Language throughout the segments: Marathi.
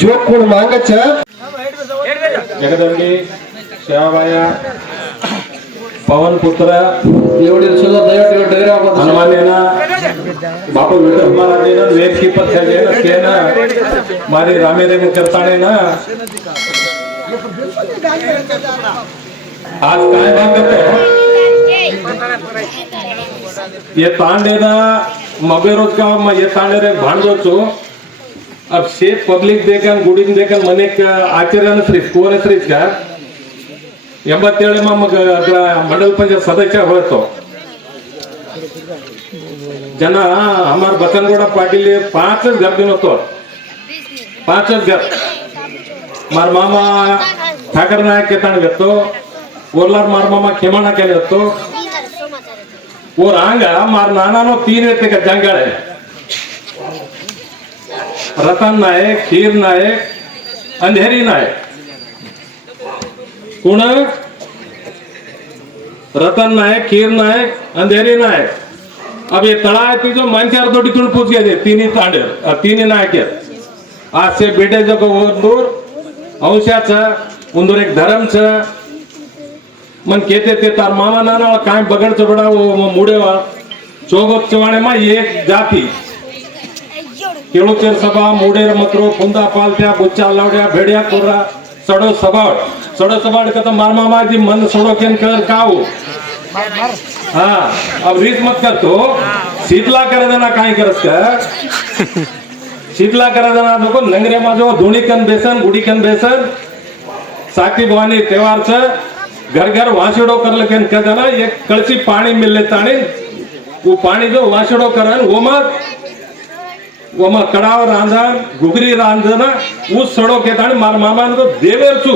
जो कोण मागच जगदंबी शेवाबाया पवन पुत्र एवढे सुद्धा दया ठेवा हनुमानेना बापू विठ्ठल महाराजेनं वेद की पथ्याजेनं केनं मारी रामेरे करतानेना आज काय मागतो ये तांडेना मबेरोज का ये तांडेरे भांडोचो अब शेत पब्लिक देखन गुडीन देखन मने आचार्यानं श्रीज कोण श्रीज का 87 मग मंडल पंचायत सदस्य होतो जना हमार बचनगौड़ा पाटिल 5 घर दिन होतो 5 घर मार मामा ठाकर नायक के ताण घेतो ओरलार मार मामा खेमाना केले होतो वो रांगा मार नानानो 3 येते का जंगाळे रतन नायक खीर नायक अंधेरी नायक कोण रतन नायक खीर नायक अंधेरी नायक अब ये तळा आहे तुझं मानचार तोडी तुण पूछ घ्यायचे तिन्ही नायक आहेत आज से बेटे जगो दूर अंशाचं उंदूर एक धर्मचं मन केते ते तार मामा नाना काय बगडचं बडा मुडेवा चोगत चवाणे मा एक जाती केळुचेर सभा मुडेर मकरो फुंदा पालत्या बुच्चा लावड्या भेड्या कोरा सडो सबाड का तो मार मामा जी मन सड़ो केन कर काऊ हाँ अब रीत मत कर तो शीतला कर देना काई करस का शीतला कर देना देखो नंगरे मा जो धुणी कन बेसन गुड़ी कन बेसन साकी भवानी त्योहार से घर घर वासड़ो कर लेकिन कह देना ये कलसी पानी मिल लेता नहीं वो पानी जो वासड़ो करन वो मत कड़ाव रांधन घुगरी रांधना उस सड़ो के ताने मार मामा ने तो देवेर चू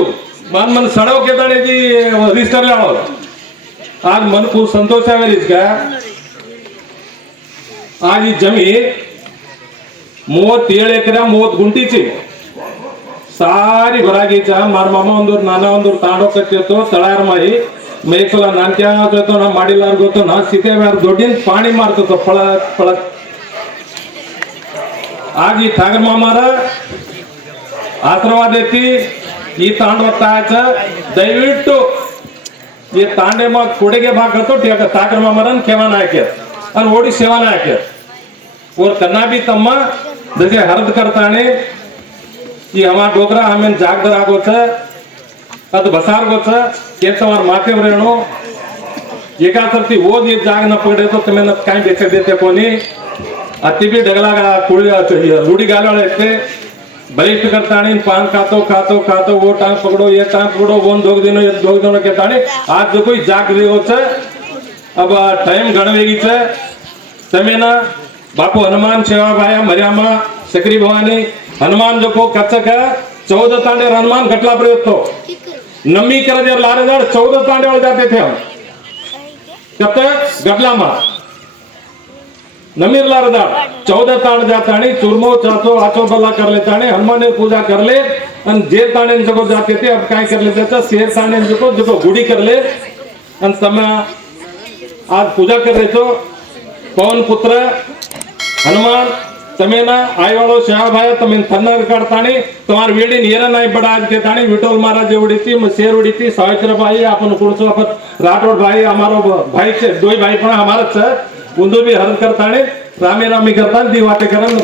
मान मन सड़ो के ताने जी रजिस्टर लाओ आज मन को संतोष है इसका आज ही जमीन मोत 7 एकरा मोत गुंटीची सारी भरागीचा मार मामा ಒಂದೂರು ನಾನಾ ಒಂದೂರು ತಾಂಡೋಕತ್ತಿತ್ತು ತಳಾರ ಮಾಯಿ ಮೇಕಲ ನಾನ್ಕ್ಯಾ ಹೋಯ್ತು ನಾ ಮಾಡಿಲಾರ ಗೊತ್ತು ನಾ ಸಿತೆ ಬ್ಯಾರ ದೊಡ್ಡಿನ ಪಾಣಿ ಮಾರ್ತಿತ್ತು ಪಳ आज ही ठाकर मामारा आशीर्वाद देती ಈ ತಾಂಡವತ್ತಾಯचं ದಯವಿಟ್ಟು ये तांडे मग कोडेगे भाग करतो ठाकर मामारन केवा नायके आणि ओडी सेवा नायके और कन्ना भी तम्मा जसे हरद करताने ये हमार डोगरा हमें जागदर आगोच अद बसार गोच के तमार माते रेणो एका सरती वो ये जाग न पडे तो तुम्हें काय बेचे देते कोणी अति भी डगला रूढ़ी गाल बलिष्ठ करतानी पान खातो वो टांग पकड़ो ये टांग पकड़ो वो दो दिनों के ताने आज जो कोई जाग अब टाइम गणवेगी तमेना बापू हनुमान सेवा भाया मर्यामा सकरी भवानी हनुमान जो को कच्चा का 14 तांडे हनुमान घटला प्रयोग तो नमी कर जब लारेदार 14 तांडे हो जाते थे हम कब तक गटला मा नमीर लारदार 14 ताण जातानी चुरमो चाचो आचो बल्ला कर लेताने हनुमान पूजा कर ले अन जे ताणे जको जाते थे अब काय कर लेते थे शेर ताणे जको गुड़ी कर ले अन समय आज पूजा कर रहे तो पवन पुत्र हनुमान तमेना आईवाळो शेवाभाया तमेन थन्नर करतानी तुम्हार वेडी नेरा नाही बडा आज के ताणी विठोल महाराज उडीती शेर उडीती सावित्रीबाई आपण कुडसो आपण राठोड भाई हमारो भाई से दो भाई पण हमारा छ उंदो भी हरण करताने रामे रामी करता दी वाटे करन